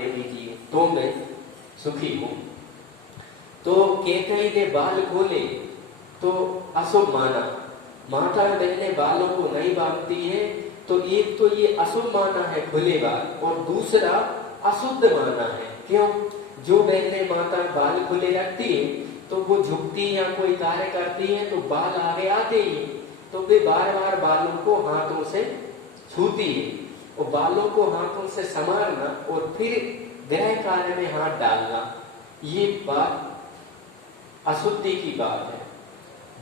दे दीजिए तो मैं सुखी हूं। तो केकई ने बाल खोले तो अशुभ माना, माता बहने बालों को नहीं बांधती है तो एक तो ये अशुभ माना है खुले बाल, और दूसरा अशुद्ध माना है। क्यों? जो बहने माता बाल खुले रखती है तो वो झुकती या कोई कार्य करती है तो बाल आगे आते ही, तो वे बार बार बालों को हाथों से छूती है, और बालों को हाथों से संवारना और फिर गृह कार्य में हाथ डालना, ये बात अशुद्धि की बात है।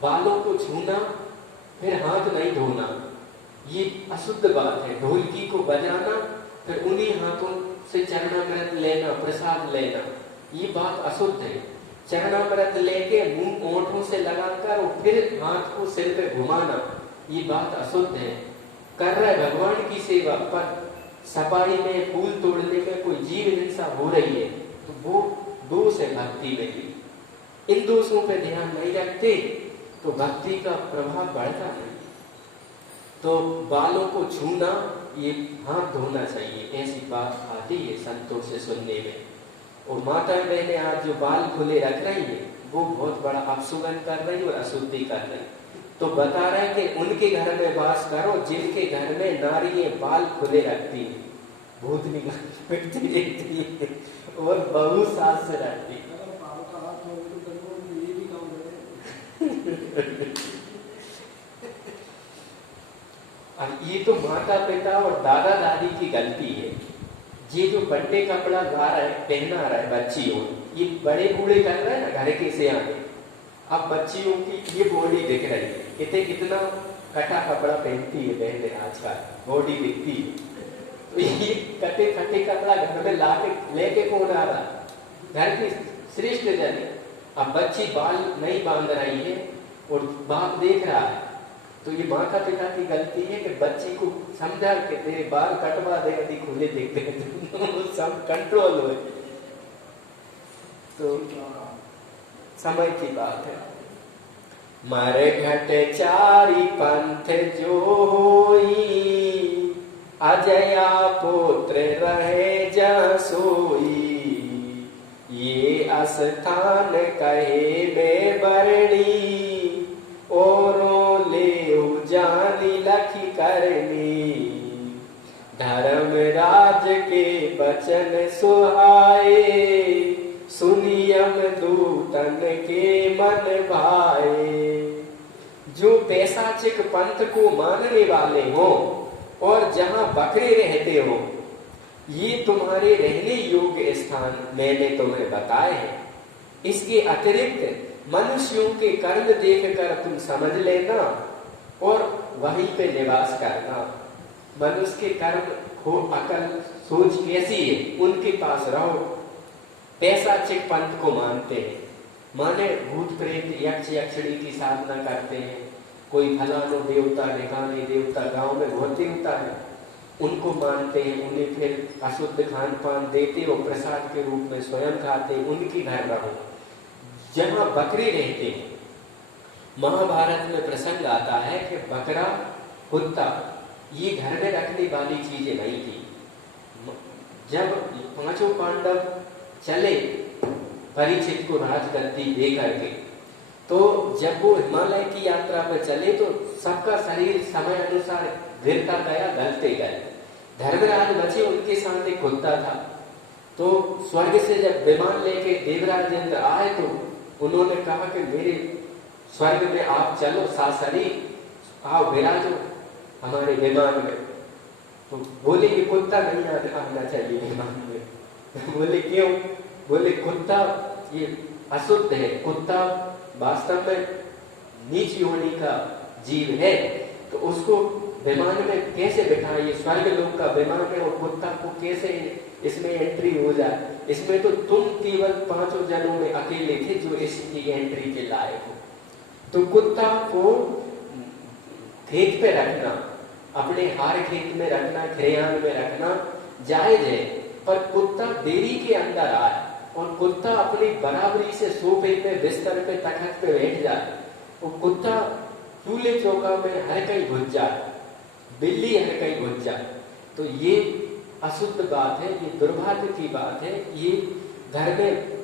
बालों को छूना फिर हाथ नहीं धोना, ये अशुद्ध बात है। ढोलकी को बजाना फिर उन्हीं हाथों से चरणामृत लेना, प्रसाद लेना, ये बात अशुद्ध है। चरणामृत लेके मुंह ओंठों से लगाकर और फिर हाथ को सिर पे घुमाना, ये बात अशुद्ध है। कर रहे भगवान की सेवा पर सफाई में, फूल तोड़ने में कोई जीव हिंसा हो रही है तो वो दोष है भक्ति में भी। इन दोषों पे ध्यान नहीं रखते तो भक्ति का प्रभाव बढ़ता नहीं। तो बालों को छूना, ये हाथ धोना चाहिए, ऐसी बात आती है संतों से सुनने में। और माता बहने आज जो बाल खुले रख रही है वो बहुत बड़ा अपशुगन कर रही और अशुद्धि कर रही। तो बता रहे हैं कि उनके घर में वास करो जिनके घर में नारियां बाल खुले रखती है, भूतनी मिट्टी देखती है और बहु सास से रखती है। अब ये तो माता पिता और दादा दादी की गलती है। ये जो बड्डे कपड़ा ला रहे पहना रहा है बच्चियों, ये बड़े बूढ़े कर रहे हैं ना घर के सियाने, अब बच्चियों की ये बॉडी दिख रही है, कितना कटा कपड़ा पहनती है बहने आजकल, बॉडी दिखती है। तो ये कटे फटे कपड़ा घर में लाके लेके कौन आ रहा? घर की श्रेष्ठ जन। अब बच्ची बाल नहीं बांध रही है और बाप देख रहा है, तो ये माता पिता की गलती है कि बच्ची को समझा के तेरे बाल कटवा दे, यदि खुले देखते हैं सब कंट्रोल हो। तो समय की बात है। मारे घट चारी पंथ जो होई, अजया पुत्र रहे जसोई, ये अस्थान कहे में बरणी, औरों ले जानी लखी करनी, धर्मराज के बचन सुहाए, सुनियम दूतन के मन भाए। जो पैशाचिक पंथ को मानने वाले हो और जहां बकरे रहते हो, ये तुम्हारे रहने योग्य स्थान मैंने तुम्हें बताए हैं। इसके अतिरिक्त मनुष्यों के कर्म देखकर तुम समझ लेना और वहीं पे निवास करना। मनुष्य के कर्म हो, अकल सोच कैसी है, उनके पास रहो। पैशाचिक पंथ को मानते हैं, माने भूत प्रेत यक्ष यक्षिणी की साधना करते हैं, कोई फलानो देवता ढिकाने देवता, गांव में बहुत देवता है, उनको मानते हैं, उन्हें फिर अशुद्ध खान पान देते और प्रसाद के रूप में स्वयं खाते हैं, उनकी घर रहो। जहां बकरे रहते हैं, महाभारत में प्रसंग आता है कि बकरा कुत्ता ये घर में रखने वाली चीजें नहीं थी। जब पांचों पांडव चले परीक्षित को राजगद्दी दे करके, तो जब वो हिमालय की यात्रा पर चले तो सबका शरीर समय अनुसार गिरता गया, गलते गए। धर्मराज बचे, उनके साथ एक कुत्ता था। तो स्वर्ग से जब विमान लेके देवराज इंद्र आए तो उन्होंने कहा कि मेरे स्वर्ग में आप चलो, सासरी आओ विराजो हमारे विमान में। तो बोले ये कुत्ता नहीं आना चाहिए विमान में। बोले क्यों? बोले कुत्ता ये अशुद्ध है, कुत्ता वास्तव में नीच योनि का जीव है, तो उसको विमान में कैसे बिठाइए? स्वर्ग लोक का विमान है और कुत्ता को कैसे इसमें एंट्री हो जाए? इसमें तो तुम केवल पांचों जनों में अकेले थे जो इसकी एंट्री के लायक हो। तो कुत्ता को खेत पे रखना, अपने हार खेत में रखना, खरियान में रखना जायज है, पर कुत्ता देरी के अंदर आए और कुत्ता अपनी बराबरी से सोफे पे, बिस्तर पे, तखत पे बैठ जाए, वो कुत्ता चूल्हे चौका में हर कहीं घुस जाए, बिल्ली हर कहीं घुस जाए, तो ये अशुद्ध बात है, ये दुर्भाग्य की बात है, ये घर में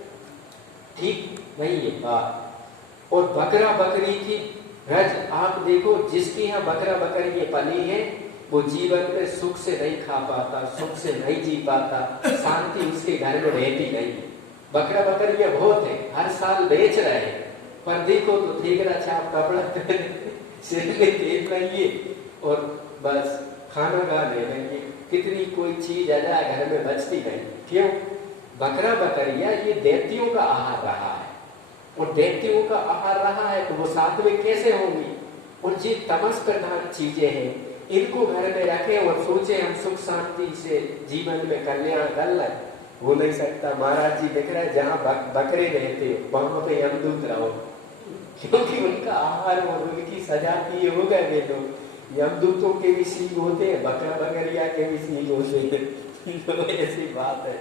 ठीक नहीं है बात। और बकरा बकरी की रज आप देखो, जिसके यहाँ बकरा बकरी ये पली है वो जीवन में सुख से नहीं खा पाता, सुख से नहीं जी पाता, शांति उसके घर में रहती नहीं। बकरा बकरियां बहुत है, हर साल बेच रहे हैं, पर देखो तो ठेकरा छाप कपड़ा सिर में तेल नहीं और बस खाना खा लेंगे, कितनी कोई चीज अजा घर में बचती नहीं। क्यों? बकरा बकरिया ये दैत्यों का आहार रहा है, और दैत्यों का आहार रहा है तो वो साथ में कैसे होंगी? और ये तमस प्रधान चीजें हैं, इनको घर में रखे और सोचे हम सुख शांति से जीवन में कल्याण कर लें, हो नहीं सकता। महाराज जी देख रहे हैं जहाँ बकरे रहते हो वहां पे यमदूत रहो, क्योंकि उनका आहार और उनकी सजाती हो गए वे लोग। यमदूतों के भी सींग होते हैं, बकरा बकरिया के भी सींग होते हैं, तो ऐसी बात है।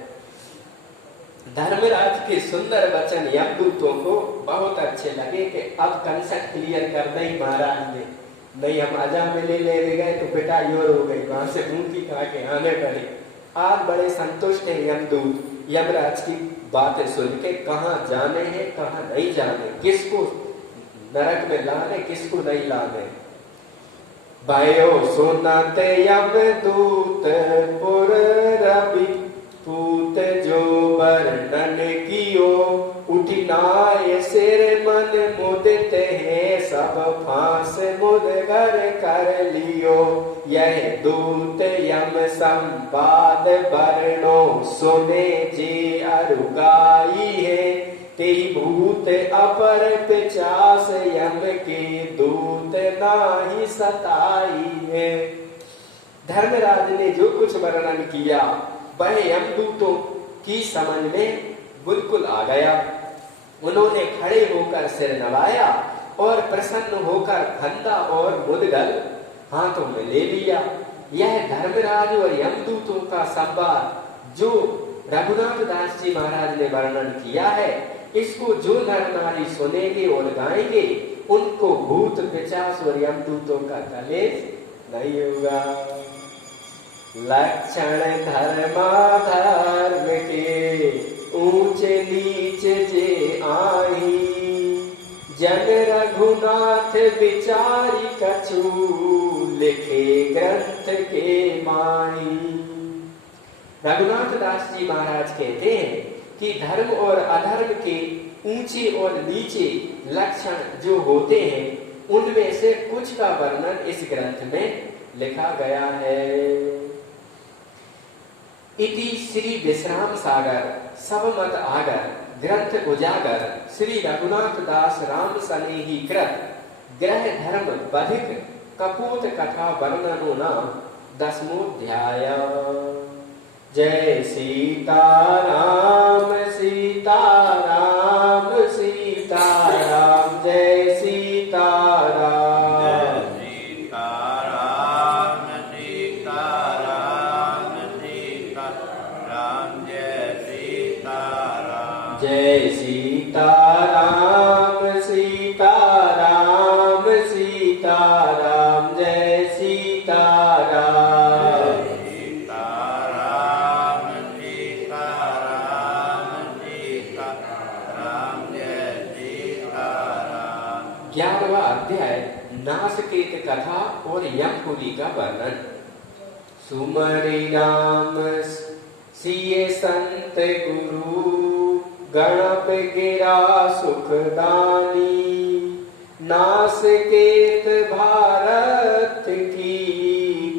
धर्मराज के सुंदर वचन यमदूतों को बहुत अच्छे लगे कि अब कंसेप्ट क्लियर कर दे महाराज ने, नहीं हम अजा में ले गए तो बेटा योर हो गई, वहां से मुंह की खा के आने पड़े। आज बड़े संतुष्ट है यमदूत यमराज की बातें सुन के, कहाँ जाने हैं कहाँ नहीं जाने, किसको नरक में लाने किसको नहीं लाने। भयो सुनते यमदूत पुर रवि पूत जो वर्णन कियो, उठी नाय सिर मन मुदते हैं, सब फांस मुदगर कर लियो। यह दूत यम संवाद वर्णो सुने जे अरुगाई है, ते भूत अपर पिचास यम के दूत नाही सताई है। धर्मराज ने जो कुछ वर्णन किया वह यमदूतों की समझ में बिल्कुल आ गया। उन्होंने खड़े होकर सिर नवाया और प्रसन्न होकर फंदा और मुदगल हाथों में ले लिया। यह धर्मराज और यमदूतों का संवाद जो रघुनाथ दास जी महाराज ने वर्णन किया है, इसको जो नर नारी सुनेंगे और गाएंगे उनको भूत पिशाच और यमदूतों का कलेश नहीं होगा। लक्षण धर्माधर्म के ऊंचे नीच जे आई, जन रघुनाथ विचारी कछु लिखे ग्रंथ के माई। रघुनाथ दास जी महाराज कहते हैं कि धर्म और अधर्म के ऊंचे और नीचे लक्षण जो होते हैं उनमें से कुछ का वर्णन इस ग्रंथ में लिखा गया है। इति श्री विश्राम सागर सबमत आगर ग्रंथ उजागर श्री रघुनाथ दास राम सनेही कृत ग्रह धर्म बधिक कपूत कथा वर्णनो नाम 10वां अध्याय। जय सीताराम सीताराम सीताराम जय सीताराम। जय सीताराम सीताराम सीताराम जय सीताराम। सीताराम सीताराम सीताराम जय सीताराम। 11वां अध्याय नासकेत कथा और यमपुरी का वर्णन। सुमरि नाम सिए संत गुरु गणप गिरा सुखदानी, नासकेत भारत की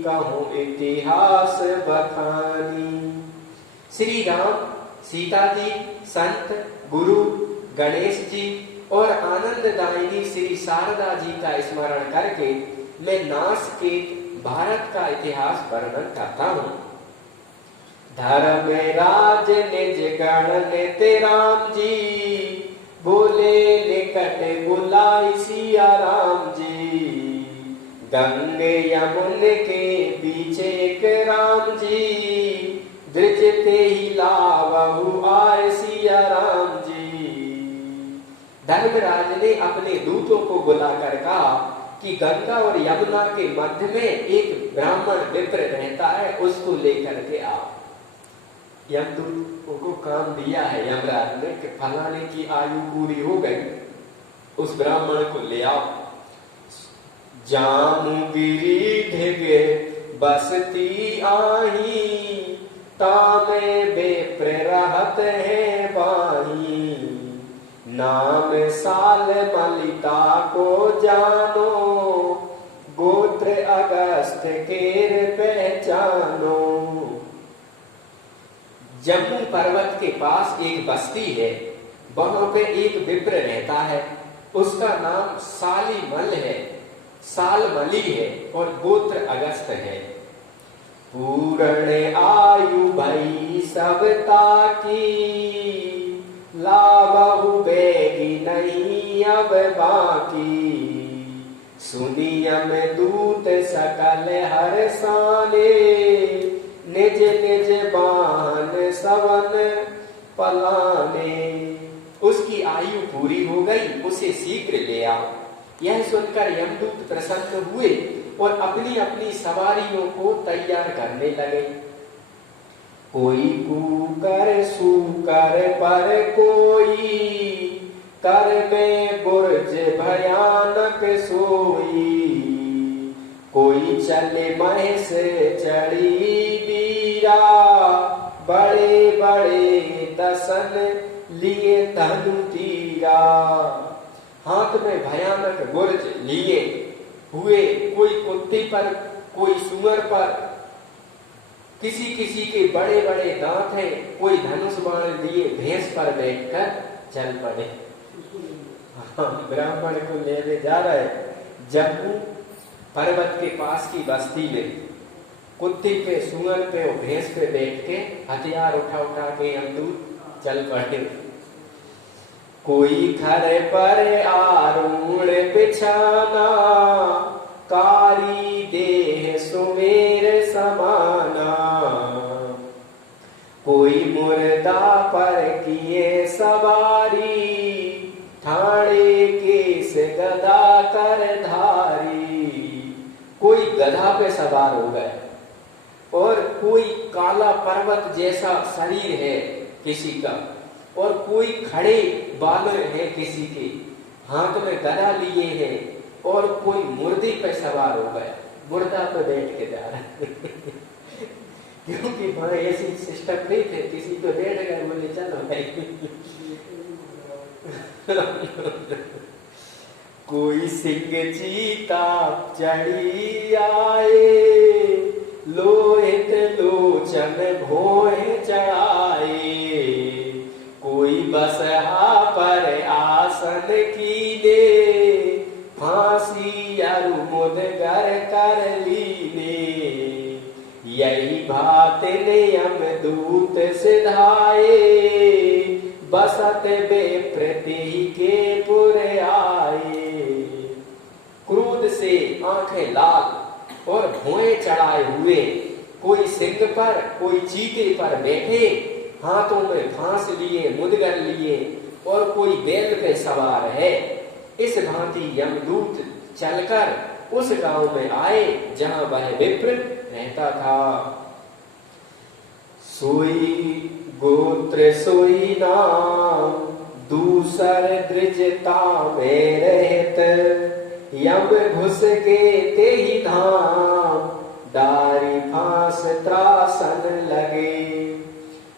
कहूँ इतिहास बखानी। श्री राम सीता जी संत गुरु गणेश जी और आनंददायिनी श्री शारदा जी का स्मरण करके मैं नासकेत भारत का इतिहास वर्णन करता हूँ। धर्म राज निज गण नित राम जी, बोले निकट बुलाई सिया राम जी। गंगे यमुन के बीच एक राम जी, दृजते ही लावहु आए सिया राम जी। धर्मराज ने अपने दूतों को बुलाकर कहा कि गंगा और यमुना के मध्य में एक ब्राह्मण विप्र रहता है, उसको लेकर के आओ। यमदूत को काम दिया है यमराज ने कि फलाने की आयु पूरी हो गई, उस ब्राह्मण को ले आओ। जामुगिरी ढिगे बसती आही, तामे बेप्र रहत है बाही। नाम साल मलिता को जानो, गोत्र अगस्त केर पहचानो। जम्मू पर्वत के पास एक बस्ती है, वहां पे एक विप्र रहता है, उसका नाम सालीमल है, सालमली है और गोत्र अगस्त है। पूर्ण आयु भई सबता की, लाभहु बेगी नहीं अब बाकी। सुनियम दूत सकल हर्षाने, निज निज बाहन सवन पलाने। उसकी आयु पूरी हो गई, उसे शीघ्र ले आओ। यह सुनकर यमदूत प्रसन्न हुए और अपनी अपनी सवारियों को तैयार करने लगे। कोई कूकर सूकर पर कोई, कर में बुर्ज भयानक सोई। कोई चले महेश चढ़ी बीरा, बड़े बड़े दसन लिए धनु तीरा। हाथ में भयानक बुर्ज लिए हुए, कोई कुत्ते पर, कोई सुअर पर, किसी किसी के बड़े बड़े दांत हैं, कोई धनुष बाण लिए भैंस पर बैठकर चल पड़े। ब्राह्मण को लेने जा रहे, जम्मू पर्वत के पास की बस्ती में कुत्ते पे, सुअर पे और भैंस पे बैठ के हथियार उठा उठा के यमदूत चल पड़े। कोई घर पर आरूढ़ बिछाना, कारी देह सुमेर समाना। कोई मुर्दा पर किए सवारी, ठाणे केस गदा कर धारी। कोई गधा पे सवार हो गए और कोई काला पर्वत जैसा शरीर है किसी का, और कोई खड़े बाल है किसी के, हाथ में गदा लिए हैं, और कोई मुर्दे पे सवार हो गया, मुर्दा पे बैठ के जा रहा है। क्योंकि वहां ऐसी सिस्टम नहीं थे, किसी को बैठ गए, बोले चलो भाई। कोई सिंह चीता चढ़ी आए, लोहित लोचन भोए चढ़ाए। कोई बसहा पर आसन कीने, फांसी अरु मुदगर कर लीने। यही भात नियम दूत सिधाए, बसत बेप्रति के पुर आए। क्रोध से आंखें लाल और भौएं चढ़ाए हुए, कोई सिंह पर, कोई चीते पर बैठे, हाथों में फांस लिए, मुदगर लिए, और कोई बैल पे सवार है। इस भांति यमदूत चलकर उस गांव में आए जहां वह विप्र रहता था। सोई गोत्र सोई नाम, दूसर दृजता में रहत। यम घुस के ते ही धाम, डारी फांस त्रासन लगे।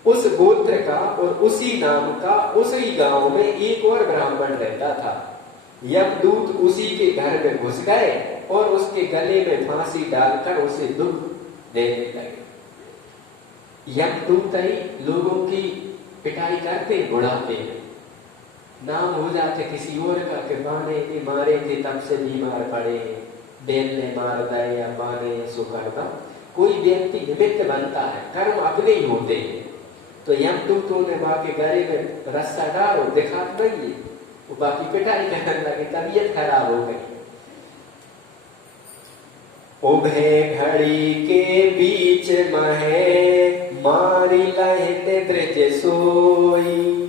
उस गोत्र का और उसी नाम का उसी गांव में एक और ब्राह्मण रहता था। यमदूत उसी के घर में घुस गए और उसके गले में फांसी डालकर उसे दुख देने लगे। यमदूत ही लोगों की पिटाई करते, बुढ़ाते हैं। नाम हो जाते किसी और का कि माने के मारे थे तब से बीमार पड़े, बैल ने मार दिया या माने सुकरदा। कोई व्यक्ति निमित्त बनता है, कर्म अपने ही होते हैं। तो यमदूतों ने माँ के गले में रस्सा डालो, दिखा नहीं, वो बाकी पिटाई करने लगे, तबीयत खराब हो गई। उभे घड़ी के बीच महे, मारी लहित दृज सोई।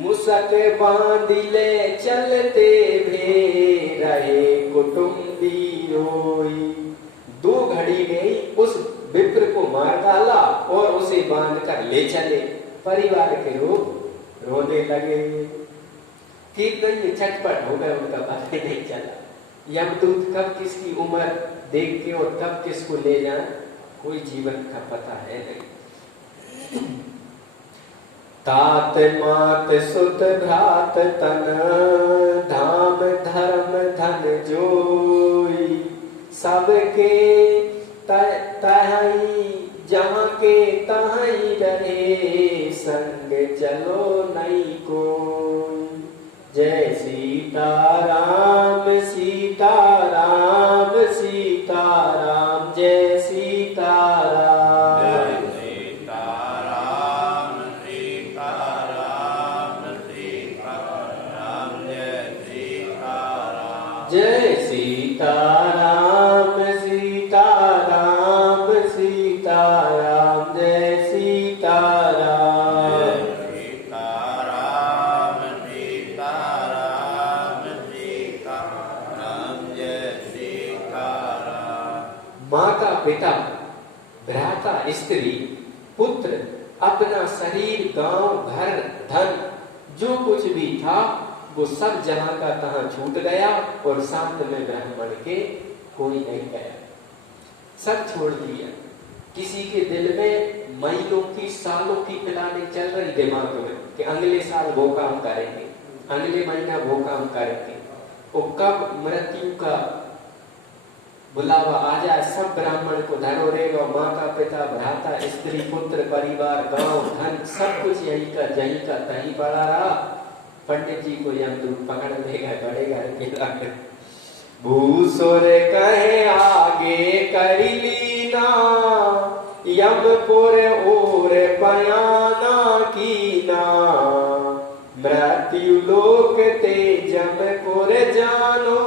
मुसक बांधिले चलते भे, रहे कुटुंब कुंडी रोई। 2 घड़ी में ही उस विप्र को मार डाला और उसे बांध कर ले चले। परिवार के लोग रोने लगे। कीर्तन में छटपट हो गए, उनका पता नहीं चला। यमदूत कब किसकी उम्र देख के और कब किसको ले जाए कोई जीवन का पता है नहीं। तात मात सुत भ्रात तन धाम धर्म धन जोई। सबके तहीं जहाँ के तहीं रहे संग चलो नहीं कोई। जय सीताराम सीताराम सीताराम जय सीताराम। जय सीताराम सीताराम सीताराम जय सीताराम। जय सीताराम सीताराम सीताराम जय सीताराम। सीताराम सीताराम सीताराम जय सीताराम। माता पिता भ्राता स्त्री पुत्र अपना शरीर गांव घर धन जो कुछ भी था वो सब जहां का तहां छूट गया और साथ में ब्राह्मण के कोई नहीं गया, सब छोड़ दिया। किसी के दिल में महीनों की सालों की प्लानिंग चल रही दिमाग में कि अगले साल वो काम करेंगे, अगले महीना वो काम करेंगे, और कब मृत्यु का बुलावा आ जाए सब ब्राह्मण को धरो रहेगा। माता पिता भ्राता स्त्री पुत्र परिवार गांव धन सब कुछ यही का तहीं पड़ा रहा। पंडित जी को यमदूत पकड़ लेगा, बढ़ेगा। भूसुर कहे आगे कर लीना यमपुर और बयाना कीना। मृत्यु लोक ते जमपुर जानो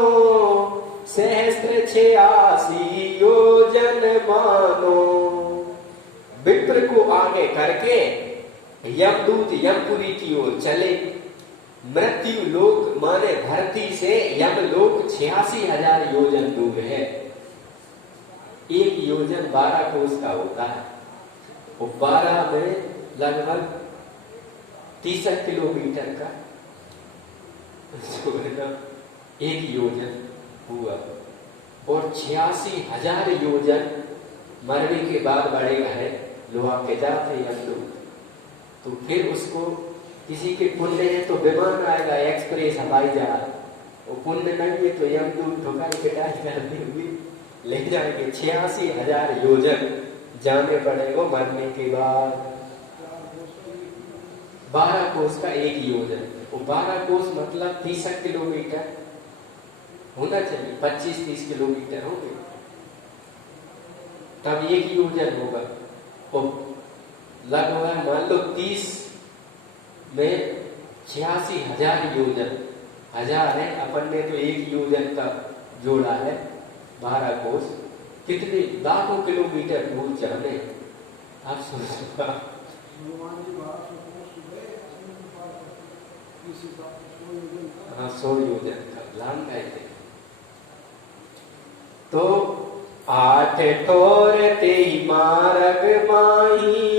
सहस्त्र 86 योजन मानो। विप्र को आगे करके यमदूत यमपुरी की ओर चले। मृत्यु लोक माने धरती से यमलोक 86,000 योजन दूर है। एक योजन 12 कोस का होता है और 12 में लगभग 30 किलोमीटर का एक योजन हुआ और 86,000 योजन मरने के बाद बढ़ेगा है लोहा के जाते यमदूत। तो फिर उसको किसी के पुण्य है तो विमान आएगा एक्सप्रेस हवाई जहाज, और पुण्य नहीं है तो यमदूत ठोकाई पिटाई करते हुए ले जाएंगे। 86,000 योजन जाने पड़ेगा मरने के बाद। 12 कोस का एक योजन, और 12 कोस मतलब 30 किलोमीटर होना चाहिए, 25-30 किलोमीटर होंगे तब एक योजन होगा। और लगभग मान लो 30 में 86,000 योजन, 1000 है, अपन ने तो एक योजन का जोड़ा है 12 कोस, कितने लाखों किलोमीटर दूर जाने। आप सोचो हाँ 100 योजन का लान गए थे। तो 8 ठोर ते मार्ग माही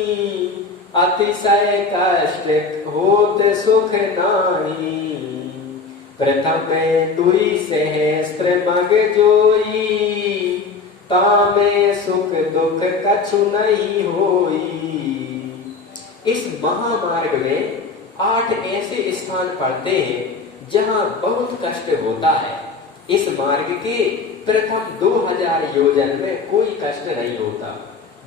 अतिशय कष्ट होत सुख नाही। प्रथम तुई सहस्त्र मग जोई तामे सुख दुख कछु नहीं होई। इस महामार्ग में 8 ऐसे स्थान पड़ते हैं जहां बहुत कष्ट होता है। इस मार्ग के प्रथम 2000 योजन में कोई कष्ट नहीं होता।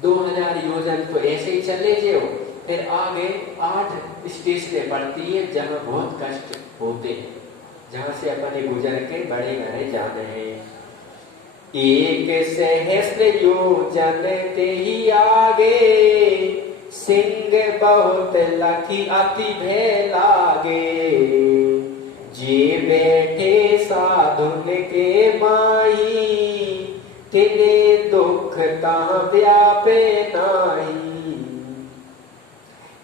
2000 योजन तो ऐसे ही चले जाओ, फिर आगे 8 स्टेशनें पड़ती है जहां बहुत कष्ट होते हैं, जहां से अपने गुजर के बड़े घरे जाने हैं। एक सहस्त्र योजन ते ही आगे सिंह बहुत लखी अति भय लागे। जे बैठे साधुन के माही तिने दुख ता व्यापे नाही।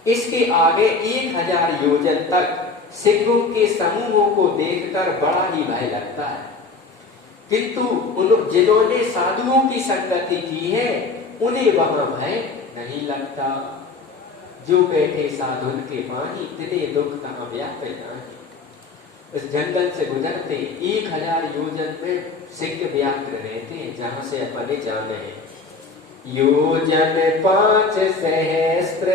इसके आगे 1000 योजन तक सिंहों के समूहों को देखकर बड़ा ही भय लगता है। किंतु जिन्होंने साधुओं की संगति की है उन्हें वहां भय नहीं लगता। जो बैठे साधुन के माही तिने दुख कहाँ व्यापे नाही। इस जंगल से गुजरते 1000 योजन में सिंह व्याघ्र रहते हैं, जहां से अपने जाने हैं। योजन 5 सहस्त्र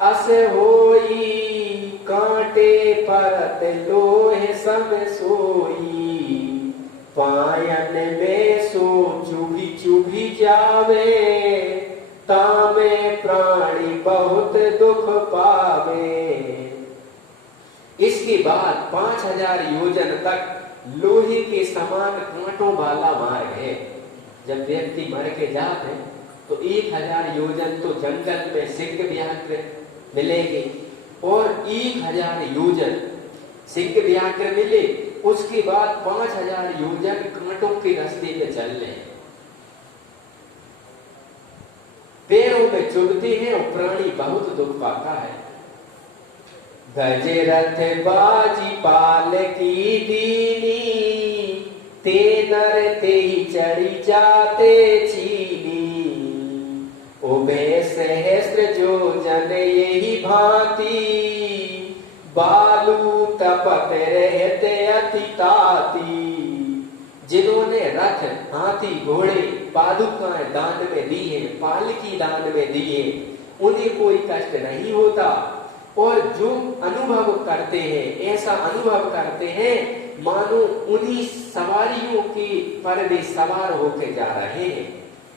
अस होई, कांटे परत लोहे सम सोई। पायन में सो चुभी चुभी जावे, तामे प्राणी बहुत दुख पावे। इसके बाद 5000 योजन तक लोहे के समान कांटों वाला मार्ग है। जब व्यक्ति मर के जाते हैं तो 1000 योजन तो जंगल में सिंह व्याघ्र मिलेंगे, और 1000 योजन सिंह व्याघ्र मिले, उसके बाद 5000 योजन कांटों के रास्ते पे चल रहे हैं। पैरों में चुभते हैं और प्राणी बहुत दुख पाता है। गजरथ बाजी पाल की दीनी, ते नर ते ही चढ़ी जाते चीनी। उभे सहस्त्र जो जन यही भांति, बालू तपत रहते अति ताती। जिन्होंने रथ हाथी घोड़े पादुकाएं दान में दी है, पालकी दान में दी है, उन्हें कोई कष्ट नहीं होता। और जो अनुभव करते हैं, ऐसा अनुभव करते हैं मानो उन्हीं सवारियों के पर वे सवार होकर जा रहे हैं।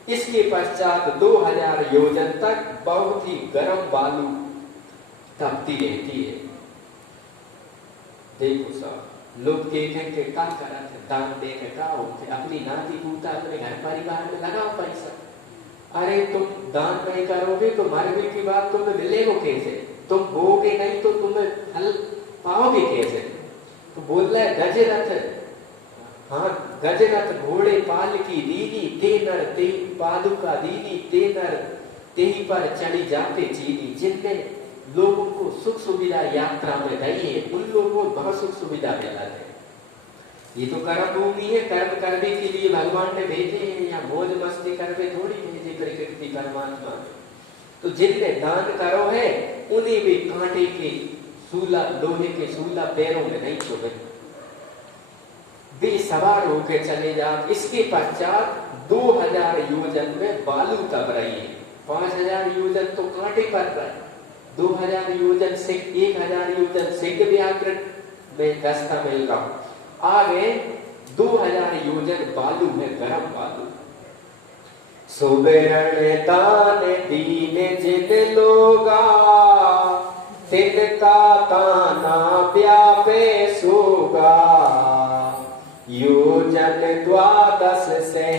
इसके पश्चात 2000 योजन तक बहुत ही गर्म बालू तपती रहती है। देखो साहब, लोग कहते हैं कि क्या करा थे, दान दे के क्या होते, अपनी नाती पूता अपने घर परिवार में लगाओ पैसा। अरे तुम दान नहीं करोगे तो मरने की बात तुम्हें मिलेगा कैसे? तुम बोगे नहीं तो तुम्हें फल पाओगे कैसे? तो बोल रहा है गजरथ, हाँ गजरथ घोड़े पालकी दीनी, ते नर ते पादुका दीनी, ते नर ते ही पर चढ़ी जाते चीनी। जिनने लोगों को सुख सुविधा यात्रा में गई है, उन लोगों को बहुत सुख सुविधा मिला है। ये तो कर्म भूमि है, कर्म करने के लिए भगवान ने भेजे हैं, या मौज मस्ती करके थोड़ी भेजे प्रकृति परमात्मा। तो जिनने दान करो है उन्हें भी कांटे के सूला, लोहे के सूला पैरों में नहीं चुभे, वे सवार होकर चले जाओ। इसके पश्चात 2000 योजन में बालू तब रही है। 5000 योजन तो कांटे पर गए, 2000 योजन से 1000 योजन सिंह व्याघ्र में रास्ता मिल रहा। आगे 2000 योजन बालू में, गरम बालू। सुबरण दान दीन जिन लोगा, तिनका ताना व्यापे सोगा। योजन 12 से